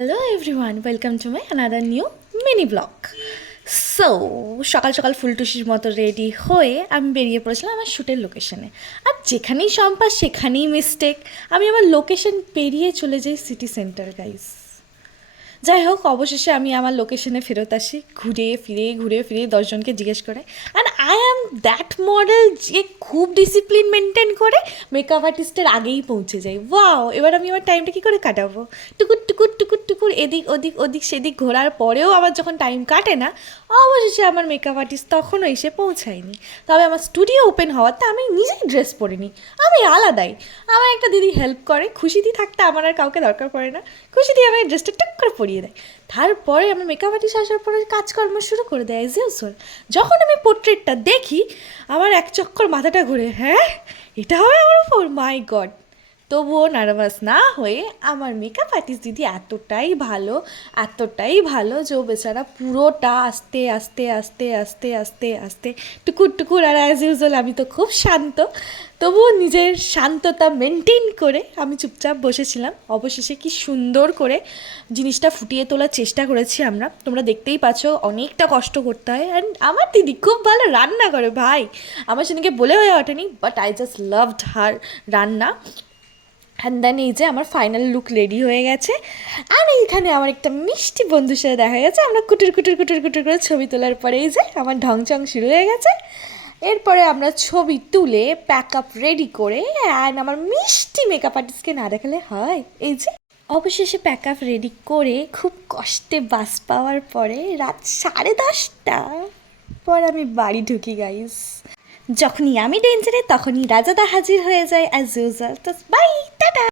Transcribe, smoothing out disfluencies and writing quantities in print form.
Hello everyone, welcome to my another new mini blog. So সকাল সকাল ফুলটুসির মতো ready হয়ে আমি বেরিয়ে পড়েছিলাম আমার শ্যুটের লোকেশনে। আর যেখানেই সম্পা সেখানেই মিস্টেক, আমি আমার লোকেশন পেরিয়ে চলে যাই সিটি সেন্টার গাইস। যাই হোক, অবশেষে আমি আমার লোকেশনে ফেরত আসি, ঘুরে ফিরে 10জনকে জিজ্ঞেস করে। And I am that model যে খুব ডিসিপ্লিন মেনটেন করে মেকআপ আর্টিস্টের আগেই পৌঁছে যাই। ওয়াও, এবার আমি আমার টাইমটা কী করে কাটাবো? টুকুর এদিক ওদিক সেদিক ঘোরার পরেও আমার যখন টাইম কাটে না, অবশেষে আমার মেকআপ আর্টিস্ট তখনও এসে পৌঁছায়নি। তবে আমার স্টুডিও ওপেন হওয়াতে আমি নিজেই ড্রেস পরে নিই, আমি আলাদাই। আমার একটা দিদি হেল্প করে, খুশিদি থাকতে আমার আর কাউকে দরকার পড়ে না। খুশিদি আমার ড্রেসটা টুক করে পরিয়ে দেয়। তারপরে আমার মেকআপ আর্টিস্ট আসার পরে কাজকর্ম শুরু করে দেয় অ্যাজ ইউজুয়াল। যখন আমি পোর্ট্রেটটা দেখি, আমার এক চক্কর মাথাটা ঘুরে, হ্যাঁ এটা হবে আমার উপর, মাই গড। তবুও নার্ভাস না হয়ে আমার মেকআপ আর্টিস্ট দিদি এতটাই ভালো যে ও বেচারা পুরোটা আস্তে আস্তে আস্তে আস্তে আস্তে আস্তে টুকুর। আর অ্যাজ ইউজুয়াল আমি তো খুব শান্ত, তবুও নিজের শান্ততা মেনটেন করে আমি চুপচাপ বসেছিলাম। অবশেষে কি সুন্দর করে জিনিসটা ফুটিয়ে তোলার চেষ্টা করেছি আমরা, তোমরা দেখতেই পাচ্ছ অনেকটা কষ্ট করতে হয়। অ্যান্ড আমার দিদি খুব ভালো রান্না করে ভাই, আমার সেদিনকে বলে হয়ে ওঠেনি, but I just loved her রান্না। অ্যান্ড দেন এই যে আমার ফাইনাল লুক রেডি হয়ে গেছে। আর এইখানে আমার একটা মিষ্টি বন্ধুর সাথে দেখা গেছে, আমরা কুটুর করে ছবি তোলার পরে এই যে আমার ঢংচং শুরু হয়ে গেছে। এরপরে আমরা ছবি তুলে প্যাক আপ রেডি করে, অ্যান্ড আমার মিষ্টি মেকআপ আর্টিস্টকে না দেখালে হয়। এই যে অবশেষে প্যাক আপ রেডি করে খুব কষ্টে বাস পাওয়ার পরে রাত 10:30 পর আমি বাড়ি ঢুকি গাইস। যখনই আমি ডেঞ্জারে তখনই রাজাদা হাজির হয়ে যায় অ্যাজ ইউজুয়াল। তো বাই, টাটা।